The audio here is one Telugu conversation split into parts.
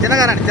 చిన్నగారండి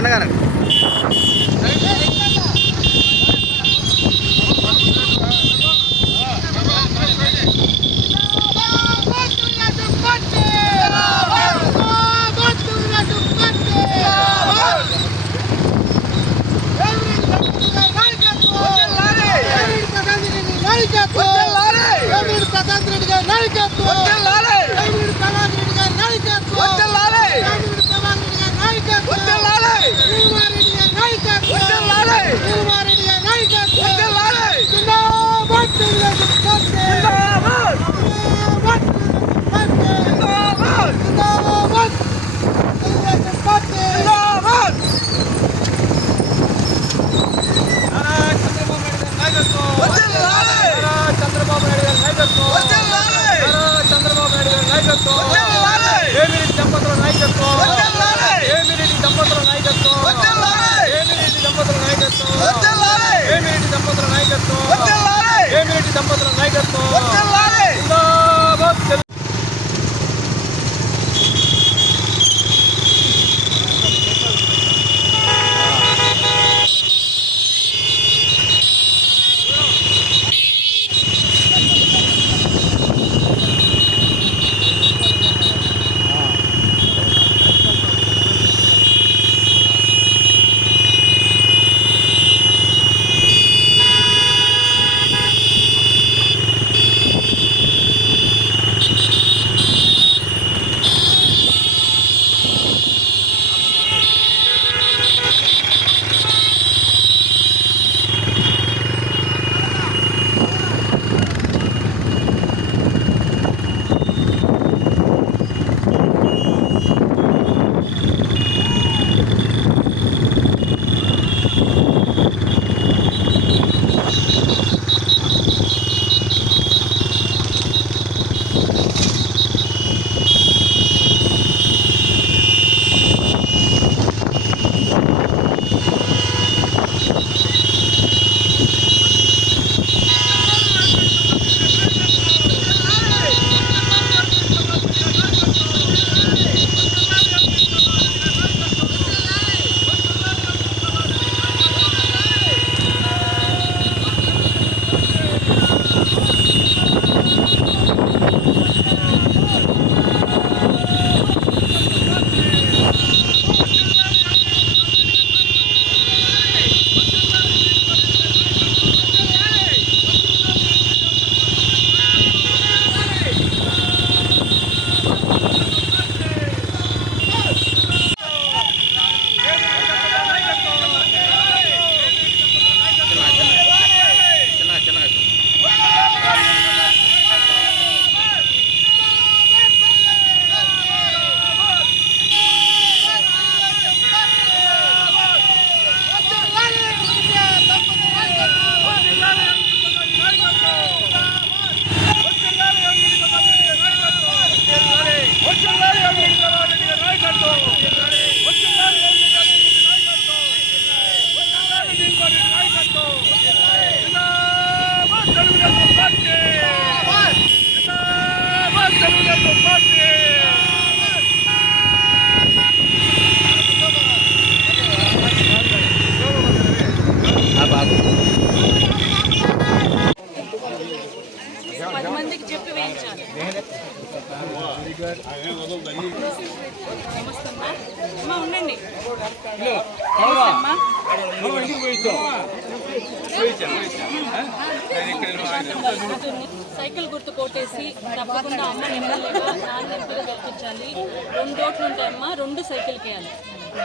సైకిల్ గుర్తు కోటేసి తప్పకుండా అమ్మ ఎమ్మెల్యేగా నాన్న ఎంపీగా గెలిపించాలి. 2 ఓట్లు ఉంటాయమ్మా, 2 సైకిల్కి వేయాలి.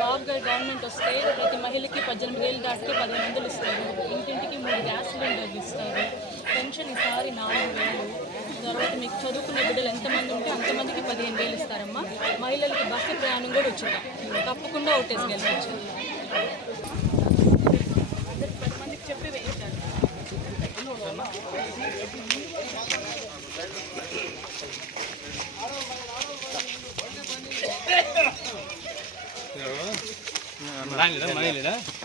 బాబు గారి గవర్నమెంట్ వస్తే ప్రతి మహిళకి 18 ఏళ్ళు దాటితే 1500 ఇస్తారు. ఇంటింటికి 3 గ్యాస్ సిలిండర్లు ఇస్తారు. పెన్షన్ ఈసారి 4000. తర్వాత మీకు చదువుకునే బిడ్డలు ఎంతమంది ఉంటే అంతమందికి 15,000 ఇస్తారమ్మా. మహిళలకి బస్సు ప్రయాణం కూడా వచ్చింది. తప్పకుండా ఓటేసి గెలిపించాలి. చెప్పి వేయించాలి.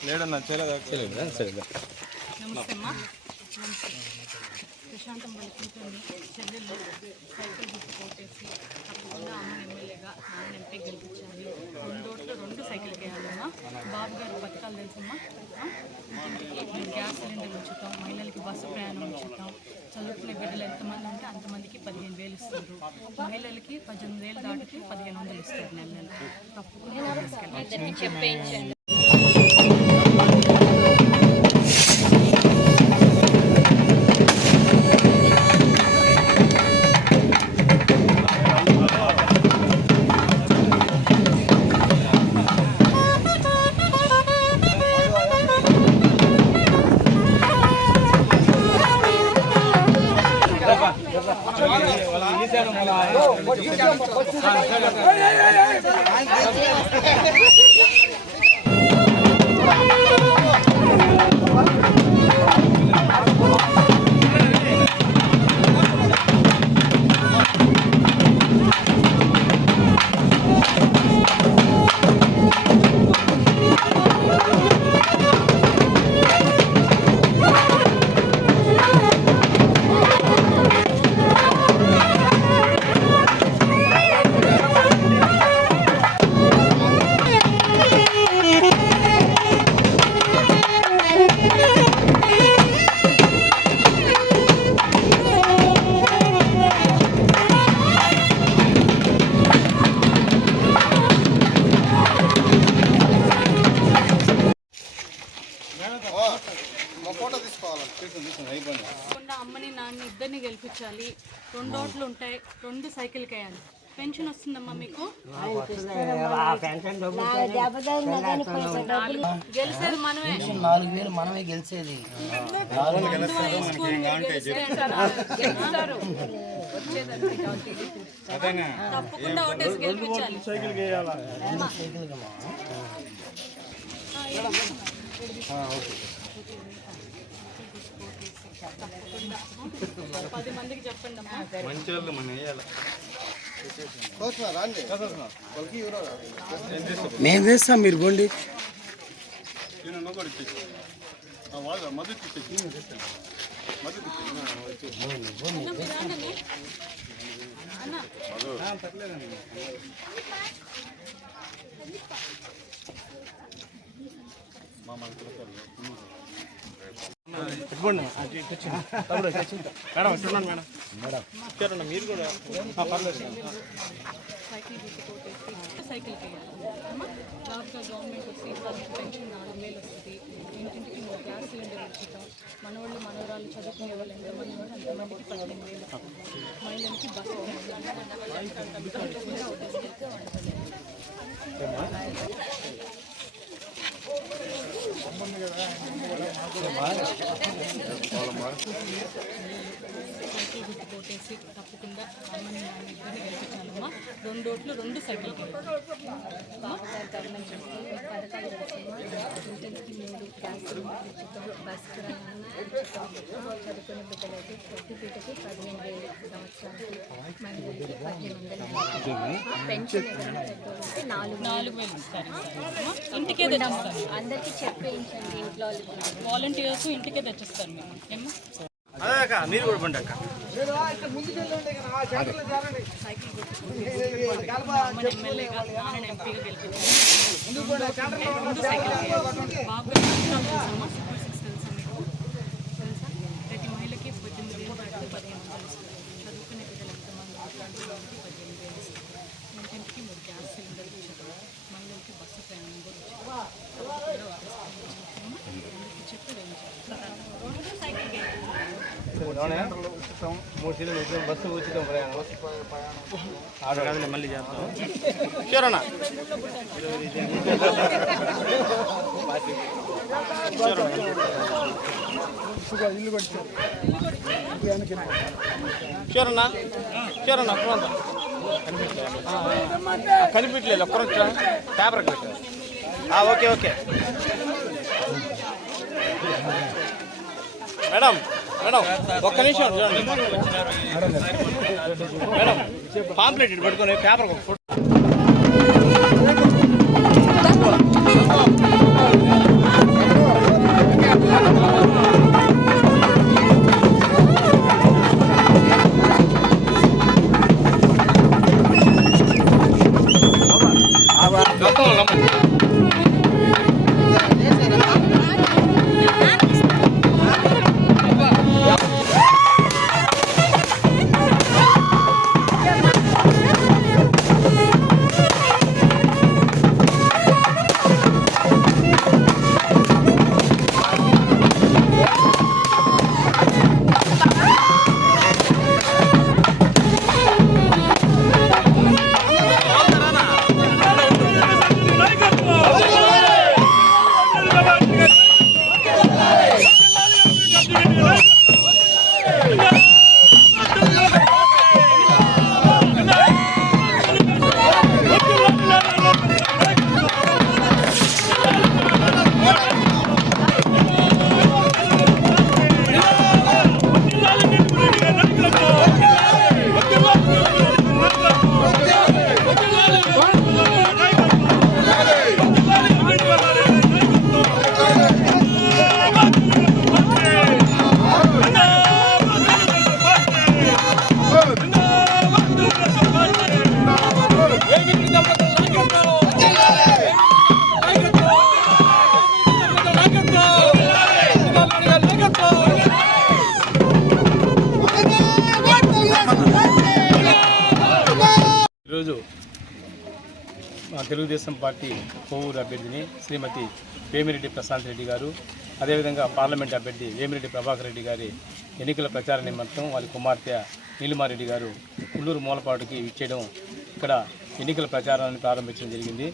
లేడన్నా నమస్తే అమ్మా. ప్రశాంతం వాళ్ళ కూతుర్ని చెల్లెళ్ళు సైకిల్ గుర్తు కోటేసి తప్పకుండా అమ్మని ఎమ్మెల్యేగా నాన్న ఎంపీ గెలిపించాలి. 2 ఓట్లు 2 సైకిల్కి వేయాలమ్మా. బాబు గారు పథకాలు తెలుసమ్మా. ఇంటింటికి గ్యాస్ సిలిండర్ ఉంచుతాం, మహిళలకి బస్సు ప్రయాణం ఉంచుతాం, చదువుకునే బిడ్డలు ఎంతమంది ఉంటే అంతమందికి 15,000 ఇస్తారు, మహిళలకి 18,000 దాటికి 1,500 ఇస్తారు నెల నెల. తప్పకుండా చెప్పేయించండి. అమ్మని నాన్న ఇద్దరిని గెలిపించాలి. 2 ఓట్లు ఉంటాయి, 2 సైకిల్కి వేయాలి. పెన్షన్ వస్తుందమ్మా మీకు? గెలిచేది మనమే. 4,000 మనమే గెలిచేది. తప్పకుండా ఓటేసి గెలిపించాలి. 10 మందికి చెప్పండి అమ్మా. మేము చేస్తాం, మీరు పోండి. మీరు కూడా సైకిల్కి గవర్నమెంట్ వచ్చి పెన్షన్ 4,000 వస్తుంది. ఇంటింటికి గ్యాస్ సిలిండర్ ఇచ్చుతాం. మనవాళ్ళు మనవరాలు చదువుకునే వాళ్ళు ఎంతమంది ఉన్నారు అంతమందికి 15,000, మహిళలకి బస్సు సైకిల్ గుర్తు కోటేసి తప్పకుండా అమ్మని నాన్న ఇద్దరిని గెలిపించాలమ్మా. 2 ఓట్లు 2 సైకిల్కి. గవర్నమెంట్ పథకాలు తెలుసమ్మా. ఇంటికి 3 గ్యాస్ బస్ చదువుకునే బిడ్డలకి ప్రతి బిడ్డకి 15,000 సంవత్సరానికి, మహిళలకి 1,800. పెన్షన్ ఎవరైనా పెట్టుకుంటే 4,000 ఇస్తారు. ఇంటికే తెచ్చిస్తారు. అందరికీ చెప్పేయించండి. ఇంట్లో వాలంటీర్స్ ఇంటికే తెచ్చిస్తారు. మేము మీరు కూడా పండి అక్క. అమ్మని ఎమ్మెల్యేగా నాన్న ఎంపీగా గెలిపించారు. ప్రతి మహిళకి 18,000 దాటితే 1,500 ఇస్తారు. చదువుకునే బిడ్డలు ఎంతమంది 15,000 ఇస్తారు. ఇంటింటికి 3 గ్యాస్ సిలిండర్ ఇచ్చారు. మహిళలకి బస్సు ప్రయాణం కూడా చెప్పి సైకిల్ 3 సీట్లు బస్సు ఉచితం ప్రయాణం. ఆడగానే మళ్ళీ చేస్తాం. చూరన్నా చూరన్నా చూరన్నా ఒక్కరంతా కనిపించలేదు. ఒక్కరు paper okay okay madam madam ఒక్క నిమిషం చూడండి మేడం. పాంప్లెట్ పట్టుకొని paper photo Telugu Desam party Kovur అభ్యర్థిని శ్రీమతి వేమిరెడ్డి ప్రశాంత్ రెడ్డి గారు, అదేవిధంగా పార్లమెంట్ అభ్యర్థి వేమిరెడ్డి ప్రభాకర్ రెడ్డి గారి ఎన్నికల ప్రచార నిమిత్తం వారి కుమార్తె నీలిమారెడ్డి గారు కుల్లూరు మూలపాటుకి ఇచ్చేయడం ఇక్కడ ఎన్నికల ప్రచారాన్ని ప్రారంభించడం జరిగింది.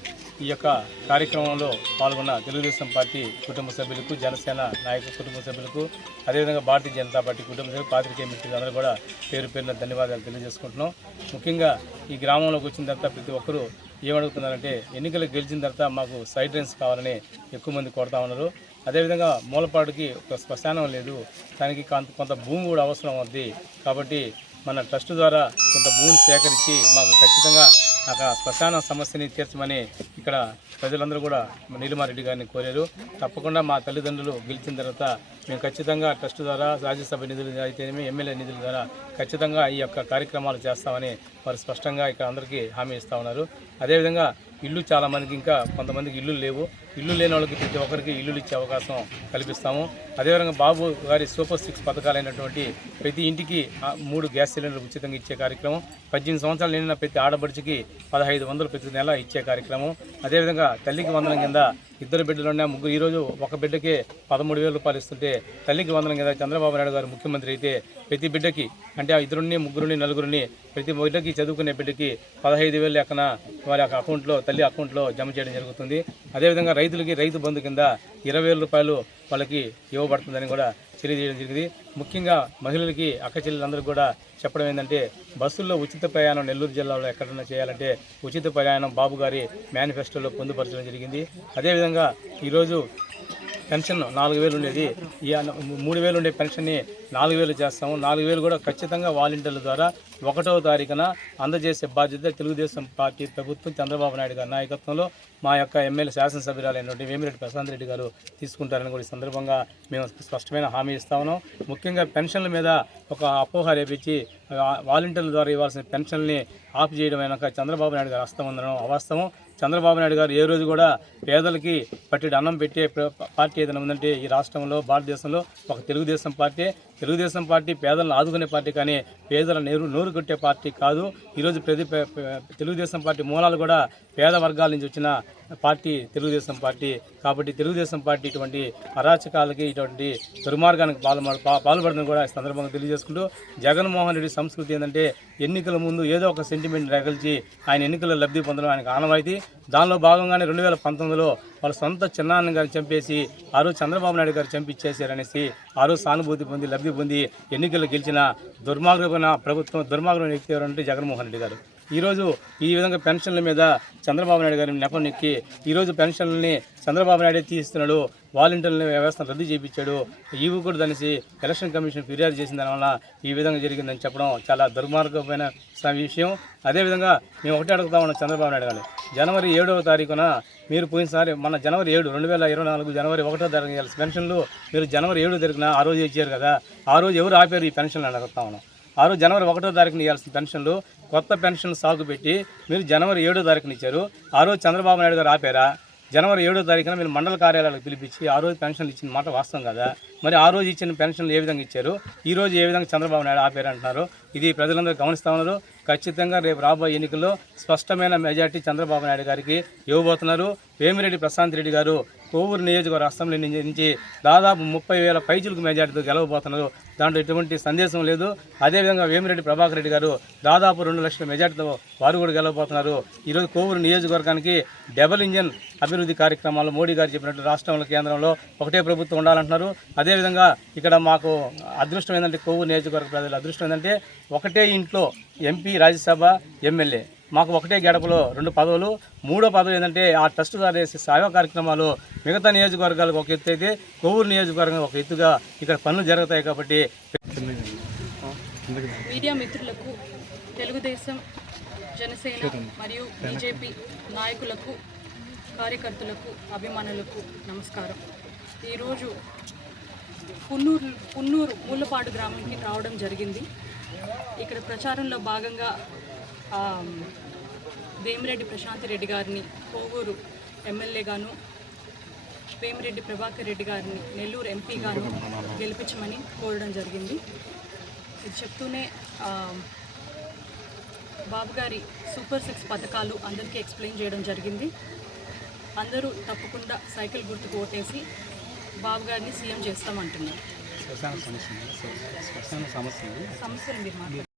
ఈ యొక్క కార్యక్రమంలో పాల్గొన్న తెలుగుదేశం పార్టీ కుటుంబ సభ్యులకు, జనసేన నాయకుల కుటుంబ సభ్యులకు, అదేవిధంగా భారతీయ జనతా పార్టీ కుటుంబ సభ్యులు, పాత్రికేయ మిత్రులు అందరూ కూడా పేరు పేరున ధన్యవాదాలు తెలియజేసుకుంటున్నాం. ముఖ్యంగా ఈ గ్రామంలోకి వచ్చిన తర్వాత ప్రతి ఒక్కరూ ఏమడుగుతున్నారంటే ఎన్నికలు గెలిచిన తర్వాత మాకు సైడ్ లైన్స్ కావాలని ఎక్కువ మంది కోరుతా ఉన్నారు. అదేవిధంగా మూలపాటుకి ఒక శ్మశానం లేదు, దానికి కొంత భూమి కూడా అవసరం అవుద్ది. కాబట్టి మన ట్రస్ట్ ద్వారా కొంత భూమిని సేకరించి మాకు ఖచ్చితంగా ఆ శ్మశాన సమస్యని తీర్చమని ఇక్కడ ప్రజలందరూ కూడా నీలిమారెడ్డి గారిని కోరారు. తప్పకుండా మా తల్లిదండ్రులు గెలిచిన తర్వాత మేము ఖచ్చితంగా ట్రస్ట్ ద్వారా, రాజ్యసభ నిధులు అయితేనేమి, ఎమ్మెల్యే నిధుల ద్వారా ఖచ్చితంగా ఈ యొక్క కార్యక్రమాలు చేస్తామని వారు స్పష్టంగా ఇక్కడ అందరికీ హామీ ఇస్తూ ఉన్నారు. అదేవిధంగా ఇల్లు చాలామందికి ఇంకా కొంతమందికి ఇల్లు లేవు, ఇల్లు లేని వాళ్ళకి ప్రతి ఒక్కరికి ఇల్లులు ఇచ్చే అవకాశం కల్పిస్తాము. అదేవిధంగా బాబు గారి సూపర్ 6 పథకాలైనటువంటి ప్రతి ఇంటికి 3 గ్యాస్ సిలిండర్లు ఉచితంగా ఇచ్చే కార్యక్రమం, 18 సంవత్సరాలు నిండిన ప్రతి ఆడపడిచికి 1500 ప్రతి నెల ఇచ్చే కార్యక్రమం, అదేవిధంగా తల్లికి వందనం కింద 2 బిడ్డలున్నా 3 ఈరోజు ఒక బిడ్డకే 13,000 రూపాయలు ఇస్తుంటే తల్లికి వందనం కింద చంద్రబాబు నాయుడు గారు ముఖ్యమంత్రి అయితే ప్రతి బిడ్డకి అంటే 2, 3, 4 ప్రతి బిడ్డకి చదువుకునే బిడ్డకి 15,000 లెక్కన వారి యొక్క అకౌంట్లో, తల్లి అకౌంట్లో జమ చేయడం జరుగుతుంది. అదేవిధంగా రైతులకి రైతు బంధు కింద 20,000 రూపాయలు వాళ్ళకి ఇవ్వబడుతుందని కూడా తెలియజేయడం జరిగింది. ముఖ్యంగా మహిళలకి, అక్క చెల్లెలందరికీ కూడా చెప్పడం ఏంటంటే బస్సుల్లో ఉచిత ప్రయాణం నెల్లూరు జిల్లాలో ఎక్కడైనా చేయాలంటే ఉచిత ప్రయాణం బాబు గారి మేనిఫెస్టోలో పొందుపరచడం జరిగింది. అదేవిధంగా ఈరోజు పెన్షన్ 4,000 ఉండేది, ఈ 3,000 ఉండే పెన్షన్ని 4,000 చేస్తాము. 4,000 కూడా ఖచ్చితంగా వాలంటీర్ల ద్వారా 1వ తారీఖున అందజేసే బాధ్యత తెలుగుదేశం పార్టీ ప్రభుత్వం, చంద్రబాబు నాయుడు గారి నాయకత్వంలో మా యొక్క ఎమ్మెల్యే శాసనసభ్యురాలైనటువంటి వేమిరెడ్డి ప్రశాంత్ రెడ్డి గారు తీసుకుంటారని కూడా ఈ సందర్భంగా మేము స్పష్టమైన హామీ ఇస్తా ఉన్నాం. ముఖ్యంగా పెన్షన్ల మీద ఒక అపోహ రేపించి వాలంటీర్ల ద్వారా ఇవ్వాల్సిన పెన్షన్ని ఆఫ్ చేయడం అయినాక చంద్రబాబు నాయుడు గారు హస్తం అందడం అవాస్తవం. చంద్రబాబు నాయుడు గారు ఏ రోజు కూడా పేదలకి పట్టిన అన్నం పెట్టే పార్టీ ఏదైనా ఉందంటే ఈ రాష్ట్రంలో, భారతదేశంలో ఒక తెలుగుదేశం పార్టీ. తెలుగుదేశం పార్టీ పేదలను ఆదుకునే పార్టీ కానీ పేదల నోరు కొట్టే పార్టీ కాదు. ఈరోజు తెలుగుదేశం పార్టీ మూలాలు కూడా పేద వర్గాల నుంచి వచ్చిన పార్టీ తెలుగుదేశం పార్టీ. కాబట్టి తెలుగుదేశం పార్టీ ఇటువంటి అరాచకాలకి, ఇటువంటి దుర్మార్గానికి పాల్పడదని కూడా ఈ సందర్భంగా తెలియజేసుకుంటూ, జగన్మోహన్ రెడ్డి సంస్కృతి ఏంటంటే ఎన్నికల ముందు ఏదో ఒక సెంటిమెంట్ రగిల్చి ఆయన ఎన్నికల్లో లబ్ధి పొందడం ఆయనకు ఆనవాయితీ. దానిలో భాగంగానే 2019లో వాళ్ళ సొంత చిన్నాన్న గారిని చంపేసి ఆ రోజు చంద్రబాబు నాయుడు గారు చంపించేశారనేసి ఆ రోజు సానుభూతి పొంది లబ్ధి పొంది ఎన్నికల్లో గెలిచిన దుర్మార్గమైన ప్రభుత్వం, దుర్మార్గమైన వ్యక్తి ఎవరంటే జగన్మోహన్ రెడ్డి గారు. ఈరోజు ఈ విధంగా పెన్షన్ల మీద చంద్రబాబు నాయుడు గారిని నెపం నెక్కి ఈరోజు పెన్షన్లని చంద్రబాబు నాయుడే తీస్తున్నాడు, వాలంటీర్ల వ్యవస్థను రద్దు చేయించాడు, ఈవి కూడా దానిసి ఎలక్షన్ కమిషన్ ఫిర్యాదు చేసిన దానివల్ల ఈ విధంగా జరిగిందని చెప్పడం చాలా దుర్మార్గమైన విషయం. అదేవిధంగా మేము ఒకటే అడుగుతా ఉన్నాం చంద్రబాబు నాయుడు గారు, జనవరి 7వ తారీఖున మీరు పోయినసారి మన జనవరి 7, 2024 జనవరి 1వ తారీఖు పెన్షన్లు మీరు జనవరి 7వ తారీఖున ఆ రోజు ఇచ్చారు కదా, ఆ రోజు ఎవరు ఆపారు ఈ పెన్షన్లు అని అడుగుతా ఉన్నాం. ఆ రోజు జనవరి 1వ తారీఖున ఇవ్వాల్సిన పెన్షన్లు కొత్త పెన్షన్ సాగు పెట్టి మీరు జనవరి 7వ తారీఖున ఇచ్చారు. ఆ రోజు చంద్రబాబు నాయుడు గారు ఆపారా? జనవరి 7వ తారీఖున మీరు మండల కార్యాలయాలకు పిలిపించి ఆ రోజు పెన్షన్లు ఇచ్చిన మాట వాస్తవం కదా. మరి ఆ రోజు ఇచ్చిన పెన్షన్లు ఏ విధంగా ఇచ్చారు, ఈ రోజు ఏ విధంగా చంద్రబాబు నాయుడు ఆపారు అంటున్నారు. ఇది ప్రజలందరూ గమనిస్తూ ఉన్నారు. ఖచ్చితంగా రేపు రాబోయే ఎన్నికల్లో స్పష్టమైన మెజార్టీ చంద్రబాబు నాయుడు గారికి ఇవ్వబోతున్నారు. వేమిరెడ్డి ప్రశాంత్ రెడ్డి గారు కోవూరు నియోజకవర్గ అసెంబ్లీ నుంచి దాదాపు 30,000 పైచులకు మెజార్టీతో గెలవబోతున్నారు. దాంట్లో ఎటువంటి సందేశం లేదు. అదేవిధంగా వేమిరెడ్డి ప్రభాకర్ రెడ్డి గారు దాదాపు 2 లక్షల మెజార్టీతో వారు కూడా గెలవబోతున్నారు. ఈరోజు కోవూరు నియోజకవర్గానికి డబుల్ ఇంజన్ అభివృద్ధి కార్యక్రమాలు మోడీ గారు చెప్పినట్టు రాష్ట్రంలో, కేంద్రంలో ఒకటే ప్రభుత్వం ఉండాలంటున్నారు. అదేవిధంగా ఇక్కడ మాకు అదృష్టం ఏంటంటే, కోవూరు నియోజకవర్గ ప్రజల అదృష్టం ఏంటంటే ఒకటే ఇంట్లో ఎంపీ, రాజ్యసభ, ఎమ్మెల్యే, మాకు ఒకటే గడపలో 2 పదవులు. 3వ పదవి ఏంటంటే ఆ ట్రస్ట్ ద్వారా చేసే సేవా కార్యక్రమాలు మిగతా నియోజకవర్గాలకు ఒక ఎత్తు అయితే కోవూరు నియోజకవర్గం ఒక ఎత్తుగా ఇక్కడ పనులు జరుగుతాయి. కాబట్టి మీడియా మిత్రులకు, తెలుగుదేశం, జనసేన మరియు బీజేపీ నాయకులకు, కార్యకర్తలకు, అభిమానులకు నమస్కారం. ఈరోజు పున్నూరు మూలపాడు గ్రామానికి రావడం జరిగింది. ఇక్కడ ప్రచారంలో భాగంగా వేమిరెడ్డి ప్రశాంత్ రెడ్డి గారిని కోవూరు ఎమ్మెల్యేగాను, వేమిరెడ్డి ప్రభాకర్ రెడ్డి గారిని నెల్లూరు ఎంపీగాను గెలిపించమని కోరడం జరిగింది. ఇది చెప్తూనే బాబు గారి సూపర్ 6 పథకాలు అందరికీ ఎక్స్ప్లెయిన్ చేయడం జరిగింది. అందరూ తప్పకుండా సైకిల్ గుర్తుకు ఓటేసి బాబు గారిని సీఎం చేస్తామంటున్నారు. సమస్యలు మీరు